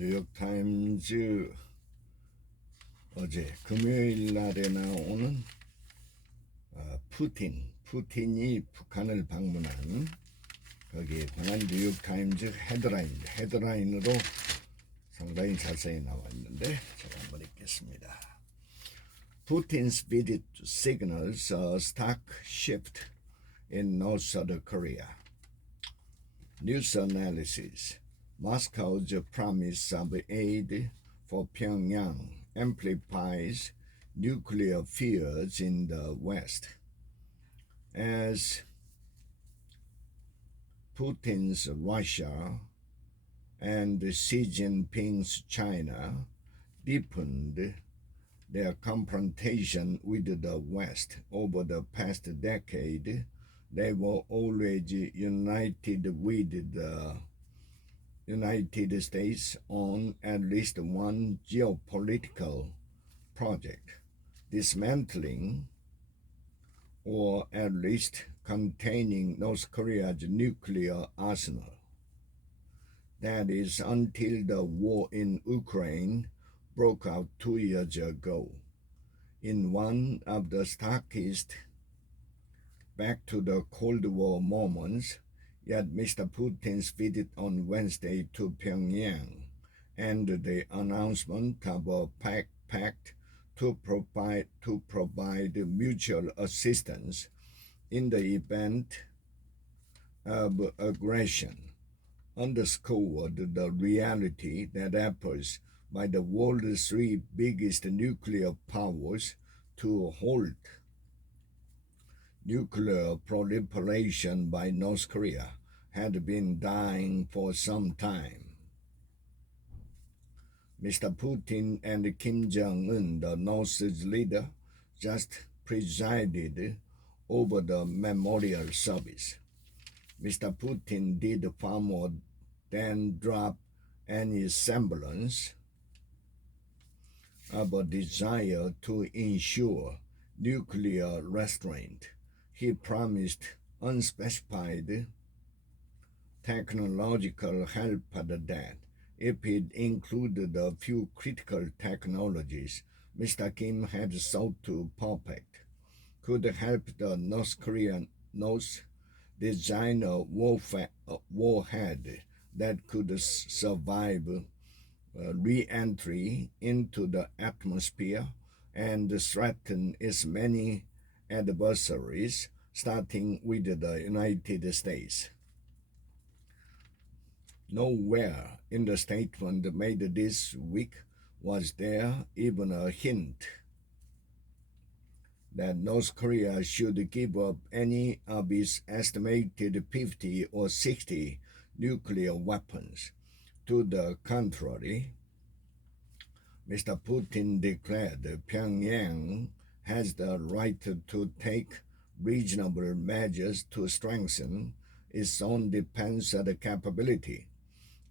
뉴욕타임즈 어제 금요일 날에 나오는 푸틴이 북한을 방문한 거기에 관한 뉴욕타임즈 헤드라인으로 상당히 자세히 나와 있는데 제가 한번 읽겠습니다. Putin's visit signals a stark shift in North South Korea. News analysis. Moscow's promise of aid for Pyongyang amplifies nuclear fears in the West. As Putin's Russia and Xi Jinping's China deepened their confrontation with the West over the past decade, they were always united with the United States on at least one geopolitical project, dismantling or at least containing North Korea's nuclear arsenal. That is until the war in Ukraine broke out 2 years ago. In one of the starkest back to the Cold War moments, yet Mr. Putin's visit on Wednesday to Pyongyang and the announcement of a pact to provide mutual assistance in the event of aggression underscored the reality that efforts by the world's three biggest nuclear powers to halt nuclear proliferation by North Korea had been dying for some time. Mr. Putin and Kim Jong-un, the North's leader, just presided over the memorial service. Mr. Putin did far more than drop any semblance of a desire to ensure nuclear restraint. He promised unspecified technological help that, if it included a few critical technologies Mr. Kim had sought to perfect, could help the North Korean design a warhead that could survive re-entry into the atmosphere and threaten its many adversaries, starting with the United States. Nowhere in the statement made this week was there even a hint that North Korea should give up any of its estimated 50 or 60 nuclear weapons. To the contrary, Mr. Putin declared Pyongyang has the right to take reasonable measures to strengthen its own defense capability,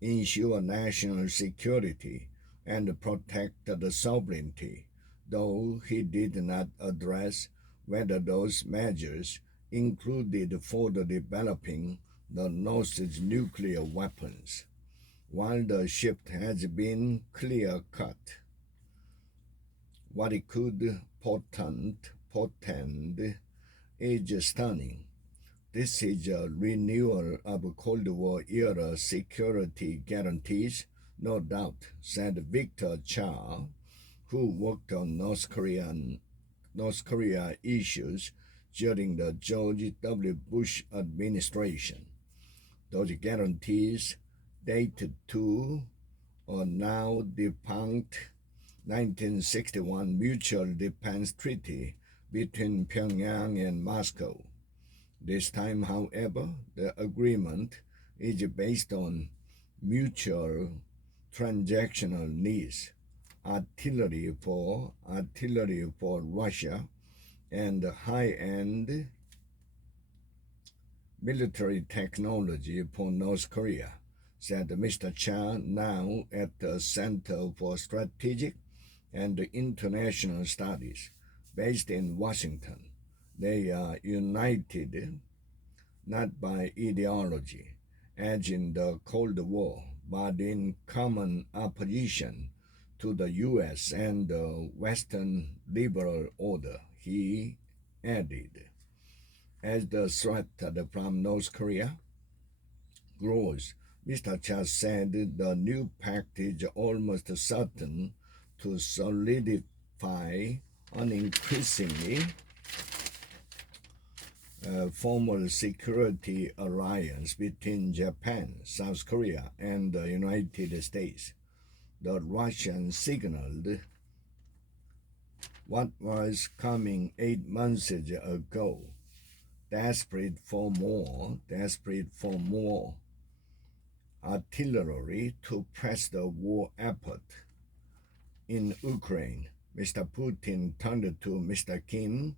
ensure national security, and protect the sovereignty, though he did not address whether those measures included further developing the North's nuclear weapons. While the shift has been clear-cut, what it could portend is stunning. This is a renewal of Cold War-era security guarantees, no doubt, said Victor Cha, who worked on North Korea issues during the George W. Bush administration. Those guarantees dated to a now defunct 1961 Mutual Defense Treaty between Pyongyang and Moscow. This time, however, the agreement is based on mutual transactional needs, artillery for Russia, and high-end military technology for North Korea, said Mr. Cha, now at the Center for Strategic and International Studies, based in Washington. They are united not by ideology, as in the Cold War, but in common opposition to the U.S. and the Western liberal order, he added. As the threat from North Korea grows, Mr. Cha said the new pact is almost certain to solidify an increasingly formal security alliance between Japan, South Korea, and the United States. The Russians signaled what was coming 8 months ago, desperate for more artillery to press the war effort in Ukraine. Mr. Putin turned to Mr. Kim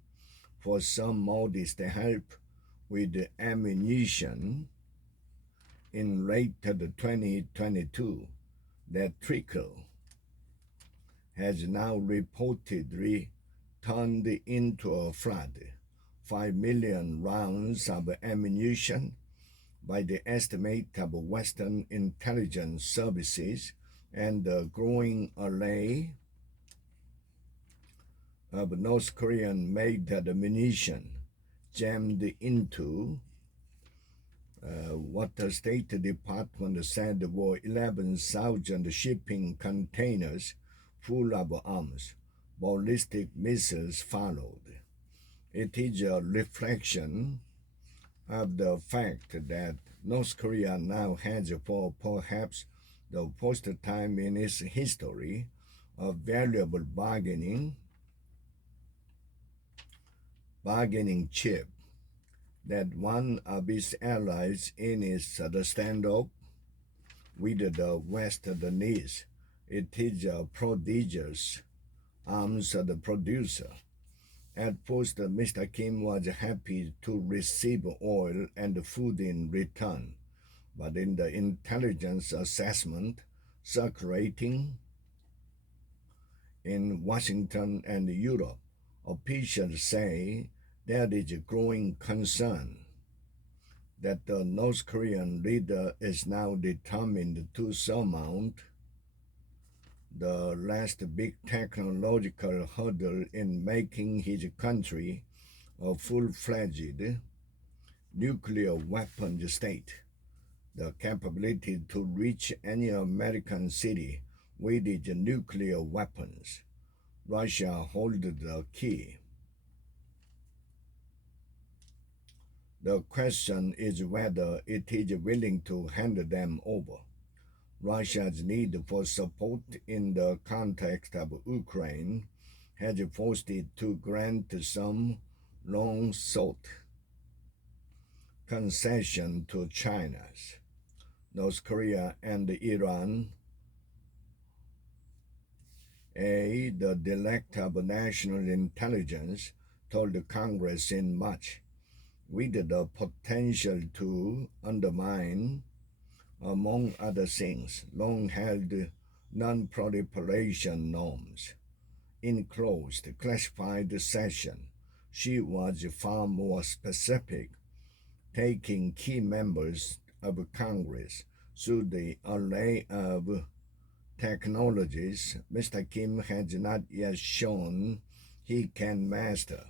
for some modest help with ammunition in late 2022. That trickle has now reportedly turned into a flood. 5 million rounds of ammunition by the estimate of Western intelligence services and the growing array of North Korean-made ammunition jammed into what the State Department said were 11,000 shipping containers full of arms. Ballistic missiles followed. It is a reflection of the fact that North Korea now has, for perhaps the first time in its history, a valuable bargaining chip that one of its allies in its standoff with the West needs. It is a prodigious arms producer. At first, Mr. Kim was happy to receive oil and food in return, but in the intelligence assessment circulating in Washington and Europe, officials say there is a growing concern that the North Korean leader is now determined to surmount the last big technological hurdle in making his country a full-fledged nuclear weapons state. The capability to reach any American city with its nuclear weapons. Russia holds the key. The question is whether it is willing to hand them over. Russia's need for support in the context of Ukraine has forced it to grant some long-sought concession to China's. North Korea and Iran, the Director of National Intelligence, told Congress in March, with the potential to undermine, among other things, long-held non-proliferation norms. In closed, classified session, she was far more specific, taking key members of Congress through the array of technologies Mr. Kim has not yet shown he can master.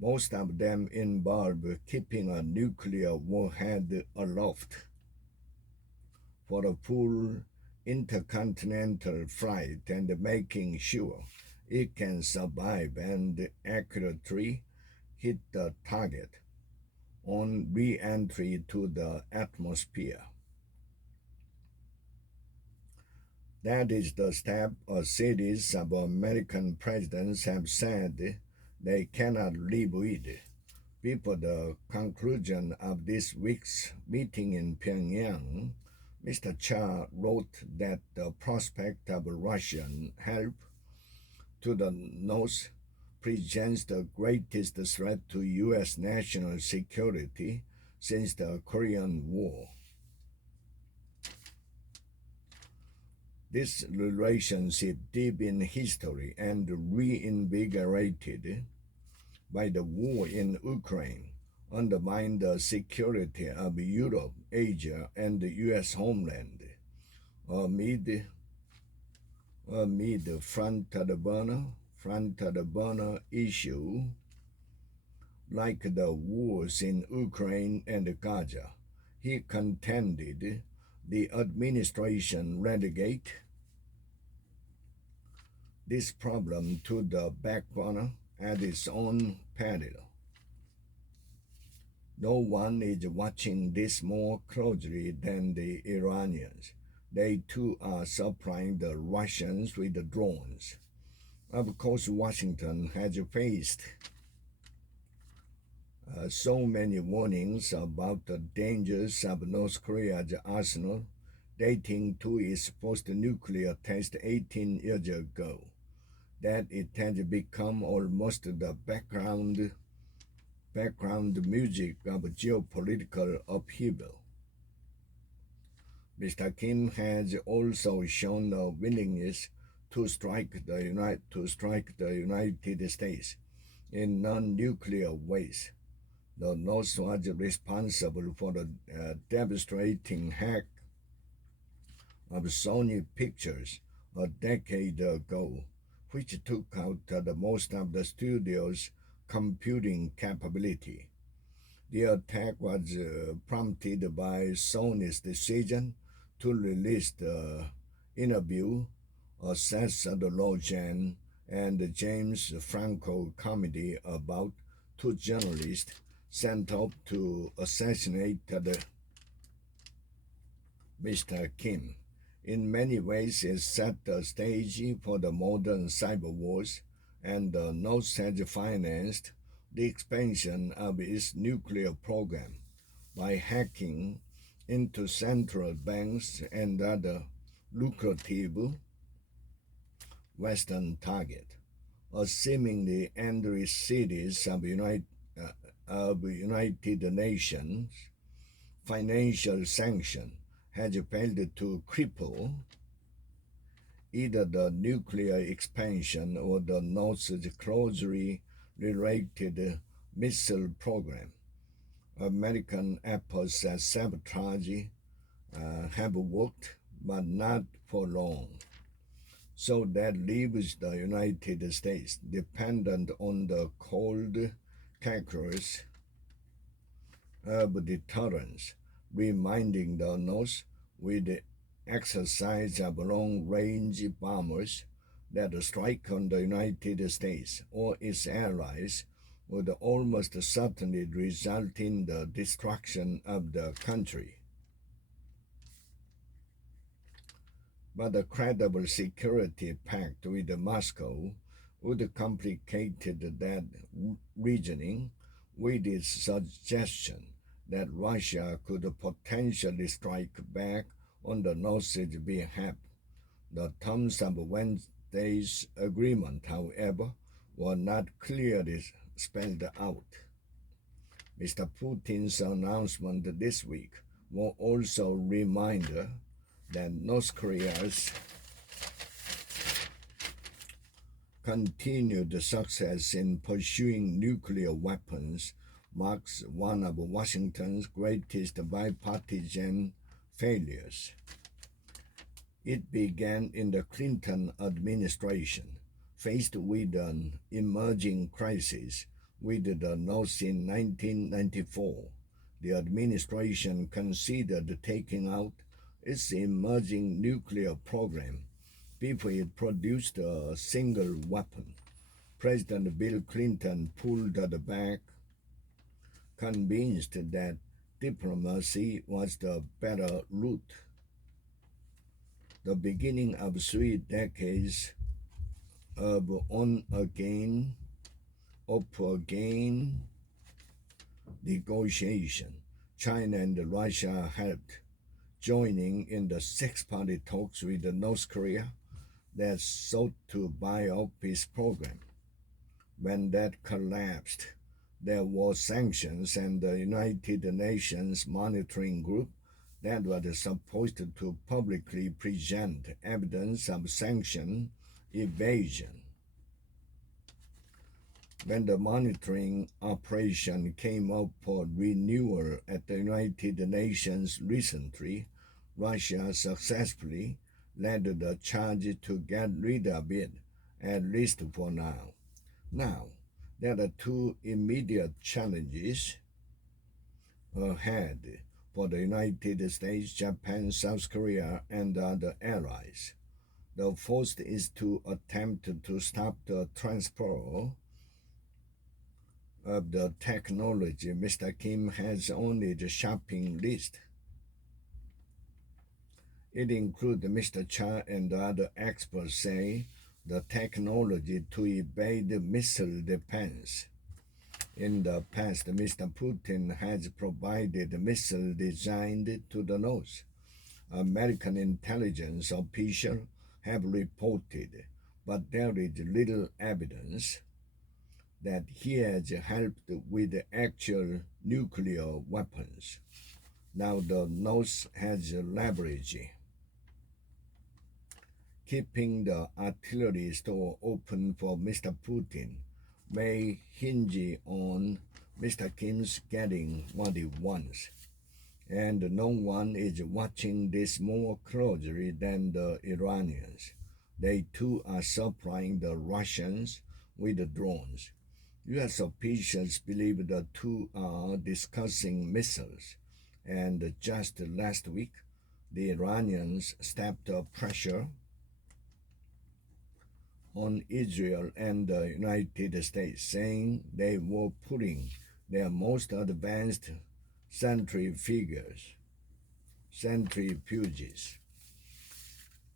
Most of them involve keeping a nuclear warhead aloft for a full intercontinental flight and making sure it can survive and accurately hit the target on re-entry to the atmosphere. That is the step a series of American presidents have said they cannot live with. Before the conclusion of this week's meeting in Pyongyang, Mr. Cha wrote that the prospect of Russian help to the North presents the greatest threat to U.S. national security since the Korean War. This relationship, deep in history and reinvigorated by the war in Ukraine, undermined the security of Europe, Asia, and the U.S. homeland. amid front-of-the-burner issue like the wars in Ukraine and Gaza. He contended the administration relegate this problem to the back burner at its own peril. No one is watching this more closely than the Iranians. They too are supplying the Russians with the drones. Of course, Washington has faced so many warnings about the dangers of North Korea's arsenal dating to its post-nuclear test 18 years ago that it has become almost the background music of geopolitical upheaval. Mr. Kim has also shown a willingness to strike the United States in non-nuclear ways. The North was responsible for the devastating hack of Sony Pictures a decade ago, which took out the most of the studio's computing capability. The attack was prompted by Sony's decision to release the interview, a Seth Rogen and James Franco comedy about two journalists sent up to assassinate Mr. Kim. In many ways, it set the stage for the modern cyber wars, and the North has financed the expansion of its nuclear program by hacking into central banks and other lucrative Western targets. A seemingly endless series of United Nations financial sanction has failed to cripple either the nuclear expansion or the North's closely related missile program. American efforts at sabotage have worked, but not for long. So that leaves the United States dependent on the cold calculus of deterrence, reminding the North with the exercise of long-range bombers that a strike on the United States or its allies would almost certainly result in the destruction of the country. But a credible security pact with Moscow would complicate that reasoning with its suggestion that Russia could potentially strike back on the North's behalf. The terms of Wednesday's agreement, however, were not clearly spelled out. Mr. Putin's announcement this week was also a reminder that North Korea's continued success in pursuing nuclear weapons marks one of Washington's greatest bipartisan failures. It began in the Clinton administration, faced with an emerging crisis with the North in 1994. The administration considered taking out its emerging nuclear program before it produced a single weapon. President Bill Clinton pulled back, convinced that diplomacy was the better route. The beginning of 3 decades of on-again, off-again negotiation. China and Russia helped, joining in the six-party talks with North Korea that sought to buy up its program. When that collapsed, there were sanctions and the United Nations monitoring group that was supposed to publicly present evidence of sanction evasion. When the monitoring operation came up for renewal at the United Nations recently, Russia successfully led the charge to get rid of it, at least for now. Now, there are two immediate challenges ahead for the United States, Japan, South Korea, and other allies. The first is to attempt to stop the transfer of the technology. Mr. Kim has only the shopping list. It includes Mr. Cha and other experts say the technology to evade missile defense. In the past, Mr. Putin has provided missiles designed to the North. American intelligence officials have reported, but there is little evidence that he has helped with actual nuclear weapons. Now the North has leverage. Keeping the artillery store open for Mr. Putin may hinge on Mr. Kim's getting what he wants. And no one is watching this more closely than the Iranians. They too are supplying the Russians with drones. U.S. officials believe the two are discussing missiles, and just last week, the Iranians stepped up pressure on Israel and the United States, saying they were putting their most advanced centrifuges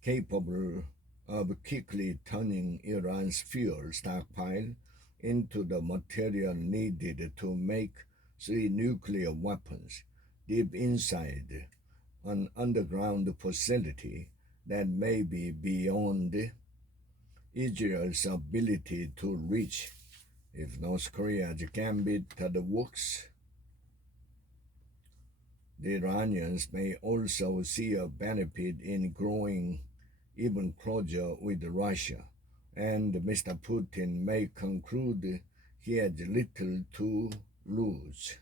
capable of quickly turning Iran's fuel stockpile into the material needed to make 3 nuclear weapons deep inside an underground facility that may be beyond Israel's ability to reach. If North Korea's gambit works, the Iranians may also see a benefit in growing even closer with Russia, and Mr. Putin may conclude he has little to lose.